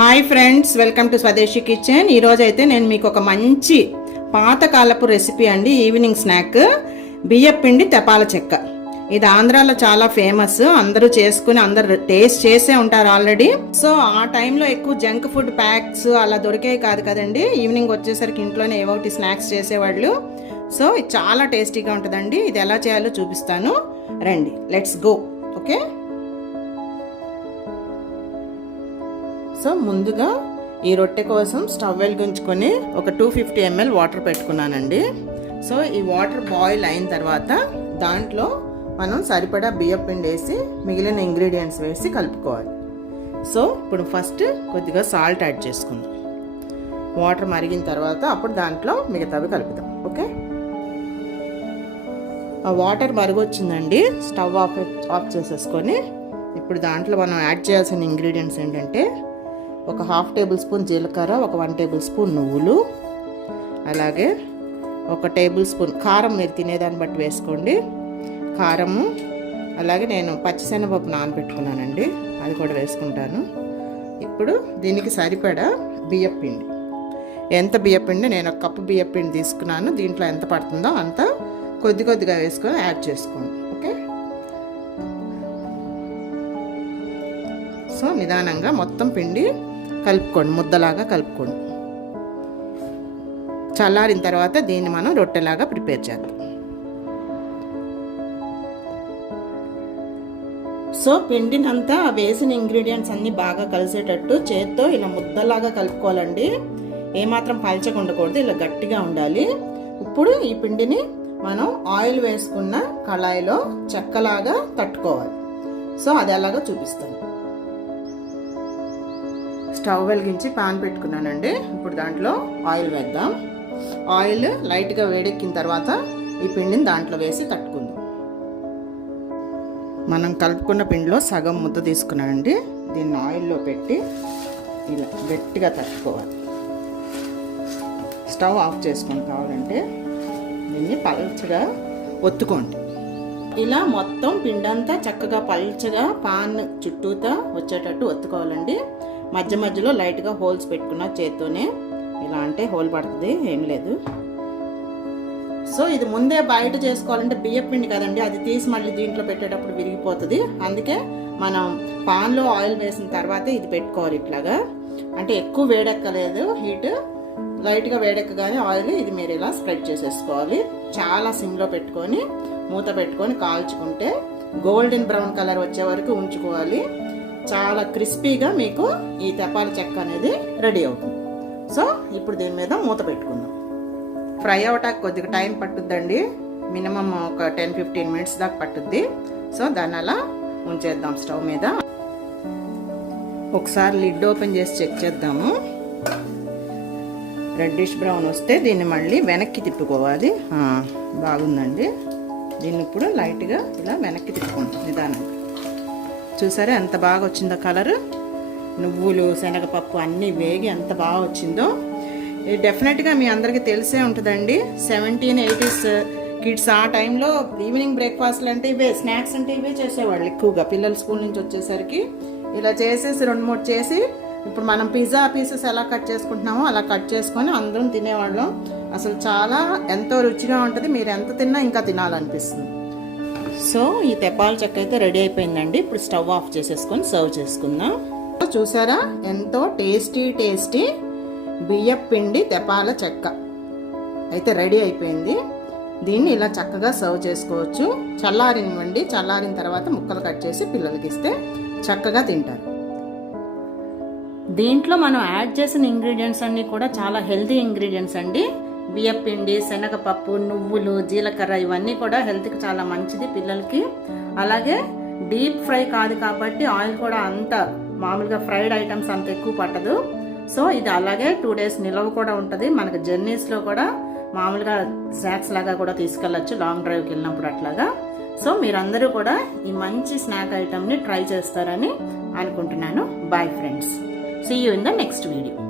Hi friends welcome to Swadeshi kitchen ఈరోజు అయితే నేను మీకు ఒక మంచి పాతకాలపు రెసిపీ అండి ఈవినింగ్ స్నాక్ బియ్యపిండి తెపాల చెక్క. ఇది ఆంధ్రాలో చాలా ఫేమస్ అందరూ చేసుకుని అందరు టేస్ట్ చేసే ఉంటారు ఆల్రెడీ సో ఆ టైంలో ఎక్కువ జంక్ ఫుడ్ ప్యాక్స్ అలా దొరికేవి కాదు కదండి. ఈవినింగ్ వచ్చేసరికి ఇంట్లోనే ఏవో ఒకటి స్నాక్స్ చేసేవాళ్ళు. సో ఇది చాలా టేస్టీగా ఉంటుందండి. ఇది ఎలా చేయాలో చూపిస్తాను. రండి లెట్స్ గో ఓకే సో ముందుగా ఈ రొట్టె కోసం స్టవ్ వెలిగించుకొని ఒక టూ ఫిఫ్టీ ఎంఎల్ వాటర్ పెట్టుకున్నానండి. సో ఈ వాటర్ బాయిల్ అయిన తర్వాత దాంట్లో మనం సరిపడా బియ్యం పిండి వేసి మిగిలిన ఇంగ్రీడియంట్స్ వేసి కలుపుకోవాలి. సో ఇప్పుడు ఫస్ట్ కొద్దిగా సాల్ట్ యాడ్ చేసుకుందాం. వాటర్ మరిగిన తర్వాత అప్పుడు దాంట్లో మిగతావి కలుపుదాం ఓకే? ఆ వాటర్ మరుగొచ్చిందండి. స్టవ్ ఆఫ్ ఆఫ్ చేసేసుకొని ఇప్పుడు దాంట్లో మనం యాడ్ చేయాల్సిన ఇంగ్రీడియంట్స్ ఏంటంటే ఒక హాఫ్ టేబుల్ స్పూన్ జీలకర్ర ఒక వన్ టేబుల్ స్పూన్ నువ్వులు. అలాగే ఒక టేబుల్ స్పూన్ కారం మీరు తినేదాన్ని బట్టి వేసుకోండి. కారము అలాగే నేను పచ్చిశనగపప్పు నానబెట్టుకున్నానండి. అది కూడా వేసుకుంటాను. ఇప్పుడు దీనికి సరిపడా బియ్యపిండి ఎంత బియ్యపిండి నేను ఒక కప్పు బియ్యపిండి తీసుకున్నాను. దీంట్లో ఎంత పడుతుందో అంత కొద్ది కొద్దిగా వేసుకొని యాడ్ చేసుకోండి. ఓకే? సో నిదానంగా మొత్తం పిండి కలుపుకోండి ముద్దలాగా కలుపుకోండి. చల్లారిన తర్వాత దీన్ని మనం రొట్టెలాగా ప్రిపేర్ చేద్దాం. సో పిండినంతా వేసిన ఇంగ్రీడియంట్స్ అన్నీ బాగా కలిసేటట్టు చేత్తో ఇలా ముద్దలాగా కలుపుకోవాలండి. ఏమాత్రం పలచగా ఉండకూడదు ఇలా గట్టిగా ఉండాలి. ఇప్పుడు ఈ పిండిని మనం ఆయిల్ వేసుకున్న కళాయిలో చెక్కలాగా తట్టుకోవాలి. సో అది ఎలాగో చూపిస్తాను. స్టవ్ వెలిగించి పాన్ పెట్టుకున్నానండి. ఇప్పుడు దాంట్లో ఆయిల్ వేద్దాం. ఆయిల్ లైట్గా వేడెక్కిన తర్వాత ఈ పిండిని దాంట్లో వేసి తట్టుకుందాం. మనం కలుపుకున్న పిండిలో సగం ముద్ద తీసుకున్నానండి. దీన్ని ఆయిల్లో పెట్టి ఇలా గట్టిగా తట్టుకోవాలి. స్టవ్ ఆఫ్ చేసుకొని కావాలంటే దీన్ని పల్చగా ఒత్తుకోండి. ఇలా మొత్తం పిండంతా చక్కగా పల్చగా పాన్ చుట్టూతా వచ్చేటట్టు ఒత్తుకోవాలండి. మధ్య మధ్యలో లైట్గా హోల్స్ పెట్టుకున్న చేత్తోనే ఇలా అంటే హోల్ పడుతుంది ఏం లేదు. సో ఇది ముందే బయట చేసుకోవాలంటే బియ్యం పిండి కదండి అది తీసి మళ్ళీ దీంట్లో పెట్టేటప్పుడు విరిగిపోతుంది. అందుకే మనం పాన్లో ఆయిల్ వేసిన తర్వాతే ఇది పెట్టుకోవాలి ఇట్లాగా. అంటే ఎక్కువ వేడెక్కలేదు హీట్ లైట్గా వేడెక్కగానే ఆయిల్ ఇది మీరు ఇలా స్ప్రెడ్ చేసేసుకోవాలి. చాలా సిమ్లో పెట్టుకొని మూత పెట్టుకొని కాల్చుకుంటే గోల్డెన్ బ్రౌన్ కలర్ వచ్చే వరకు ఉంచుకోవాలి. చాలా క్రిస్పీగా మీకు ఈ తెపాలి చెక్క అనేది రెడీ అవుతుంది. సో ఇప్పుడు దీని మీద మూత పెట్టుకుందాం. ఫ్రై అవటానికి కొద్దిగా టైం పట్టుద్దండి. మినిమం ఒక టెన్ ఫిఫ్టీన్ మినిట్స్ దాకా పట్టుద్ది. సో దాన్ని అలా ఉంచేద్దాం స్టవ్ మీద. ఒకసారి లిడ్ ఓపెన్ చేసి చెక్ చేద్దాము. రెడ్డిష్ బ్రౌన్ వస్తే దీన్ని మళ్ళీ వెనక్కి తిప్పుకోవాలి. బాగుందండి. దీన్ని ఇప్పుడు లైట్గా ఇలా వెనక్కి తిప్పుకుంటాం నిదానంగా. చూసారా? ఎంత బాగా వచ్చిందో కలరు. నువ్వులు శనగపప్పు అన్నీ వేగి ఎంత బాగా వచ్చిందో ఇది డెఫినెట్గా మీ అందరికీ తెలిసే ఉంటుందండి. సెవెంటీన్ ఎయిటీస్ కిడ్స్ ఆ టైంలో ఈవినింగ్ బ్రేక్ఫాస్ట్లు అంటే ఇవే స్నాక్స్ అంటే ఇవే చేసేవాళ్ళు ఎక్కువగా పిల్లలు స్కూల్ నుంచి వచ్చేసరికి. ఇలా చేసేసి రెండు మూడు చేసి ఇప్పుడు మనం పిజ్జా పీసెస్ ఎలా కట్ చేసుకుంటున్నామో అలా కట్ చేసుకొని అందరం తినేవాళ్ళం. అసలు చాలా ఎంతో రుచిగా ఉంటుంది. మీరు ఎంత తిన్నా ఇంకా తినాలనిపిస్తుంది. సో ఈ తెపాల చెక్క అయితే రెడీ అయిపోయిందండి. ఇప్పుడు స్టవ్ ఆఫ్ చేసేసుకొని సర్వ్ చేసుకుందాం. చూసారా? ఎంతో టేస్టీ టేస్టీ బియ్యం పిండి తెపాల చెక్క అయితే రెడీ అయిపోయింది. దీన్ని ఇలా చక్కగా సర్వ్ చేసుకోవచ్చు. చల్లారినివ్వండి చల్లారిన తర్వాత ముక్కలు కట్ చేసి పిల్లలకి ఇస్తే చక్కగా తింటారు. దీంట్లో మనం యాడ్ చేసిన ఇంగ్రీడియంట్స్ అన్నీ కూడా చాలా హెల్తీ ఇంగ్రీడియంట్స్ అండి. బియ్యపిండి శనగపప్పు నువ్వులు జీలకర్ర ఇవన్నీ కూడా హెల్త్కి చాలా మంచిది పిల్లలకి. అలాగే డీప్ ఫ్రై కాదు కాబట్టి ఆయిల్ కూడా అంత మామూలుగా ఫ్రైడ్ ఐటమ్స్ అంత ఎక్కువ పట్టదు. సో ఇది అలాగే టూ డేస్ నిల్వ కూడా ఉంటుంది. మనకి జర్నీస్లో కూడా మామూలుగా స్నాక్స్ లాగా కూడా తీసుకెళ్ళచ్చు లాంగ్ డ్రైవ్కి వెళ్ళినప్పుడు అట్లాగా. సో మీరందరూ కూడా ఈ మంచి స్నాక్ ఐటమ్ని ట్రై చేస్తారని అనుకుంటున్నాను. Bye friends. See you in the next video